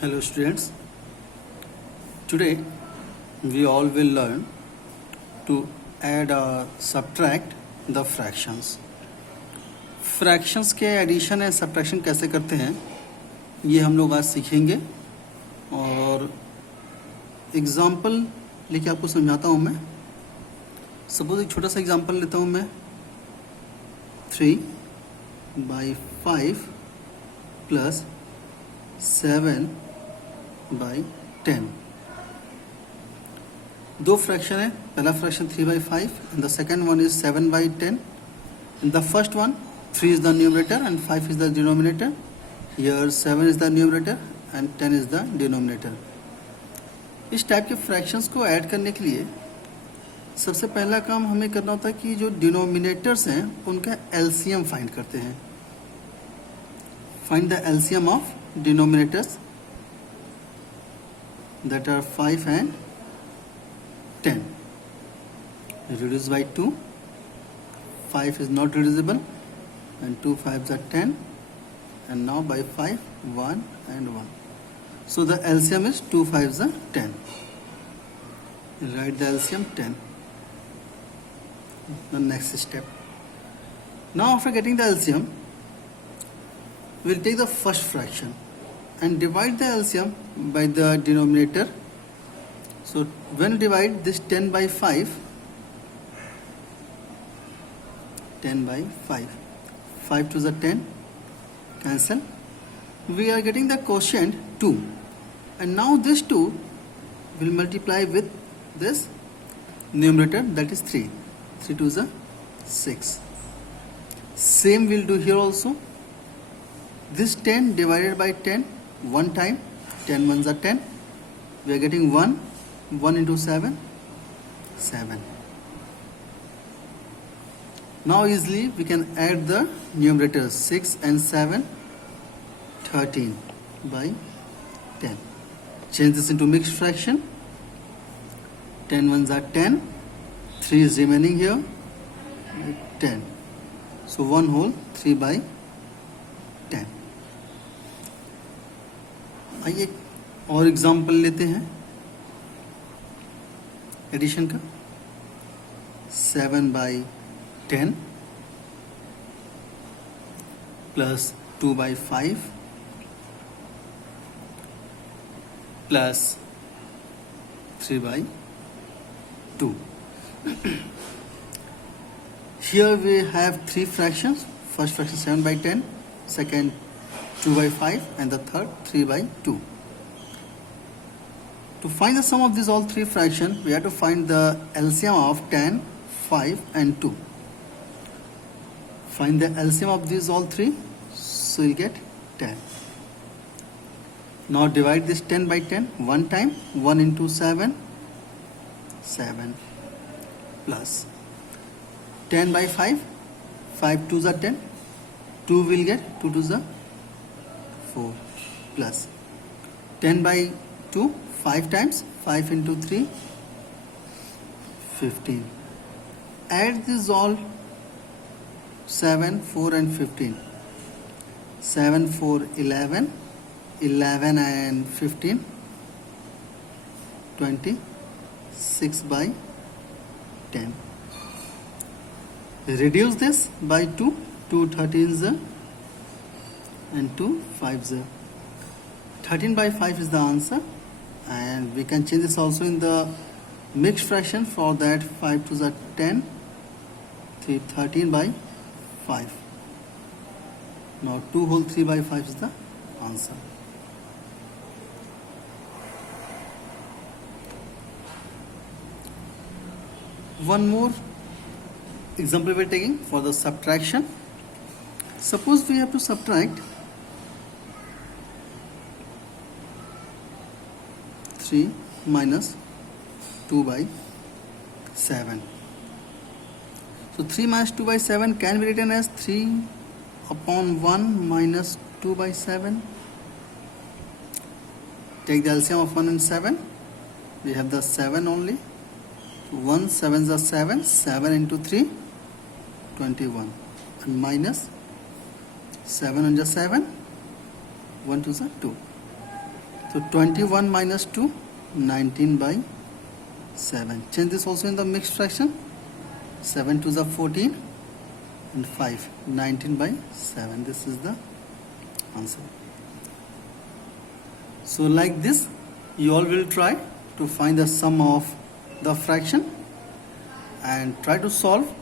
Hello students, today we all will learn to add or subtract the fractions. Fractions के addition and subtraction कैसे करते हैं ये हम लोग आज सीखेंगे और एग्जाम्पल लेके आपको समझाता हूँ मैं. सपोज एक छोटा सा एग्जाम्पल लेता हूँ मैं. 3/5 प्लस 7/10. दो फ्रैक्शन है. पहला fraction 3/5 and the second one is 7/10. In the first one 3 is the numerator and 5 is the denominator. Here 7 is the numerator and 10 is the denominator. इस टाइप के फ्रैक्शंस को ऐड करने के लिए सबसे पहला काम हमें करना होता है कि जो डिनोमिनेटर्स हैं उनका एलसीएम फाइंड करते हैं. Find the LCM of denominators that are 5 and 10. Reduce by 2. 5 is not reducible and 2 5s are 10 and now by 5 1 and 1. So the LCM is 2 5s are 10. Write the LCM 10. The next step. Now after getting the LCM, we'll take the first fraction and divide the LCM by the denominator. So when you divide this 10/5, 10/5, 5 to the 10, cancel. We are getting the quotient 2 and now this 2 will multiply with this numerator, that is 3. 3 to the 6. Same we'll do here also. This 10 divided by 10 one time, 10 ones are 10. We are getting 1 into 7, 7. Now easily we can add the numerators 6 and 7, 13/10. Change this into mixed fraction. 10 ones are 10, 3 is remaining here, 10. So 1 whole 3/10. आइए और example लेते हैं addition का. 7/10 plus 2/5 plus 3/2. Here we have three fractions. First fraction 7/10, second 2/5 and the third 3/2. To find the sum of these all three fractions, we have to find the LCM of 10, 5 and 2. Find the LCM of these all three, so you get 10. Now divide this 10/10 one time, 1 into 7, 7 plus 10/5, 5 2s are 10, 2 will get 2 2s are 4 plus 10/2, 5 times, 5 into 3, 15. Add these all 7, 4 and 15. 7, 4, 11, 11 and 15, 26/10. Reduce this by 2, 2 13s and 2 5s. 13/5 is the answer, and we can change this also in the mixed fraction. For that 5 2s are 10, 3 13/5. Now 2 whole 3/5 is the answer. One more example we are taking for the subtraction. Suppose we have to subtract 3 minus 2/7. So 3 minus 2/7 can be written as 3/1 minus 2/7. Take the LCM of 1 and 7. We have the 7 only. 1 7s are 7. 7 into 3, 21. And minus 7 and just 7, 1 2s are 2. So 21 minus 2, 19 by 7. Change this also in the mixed fraction. 7 to the 14 and 5, 19 by 7. This is the answer. So like this, you all will try to find the sum of the fraction and try to solve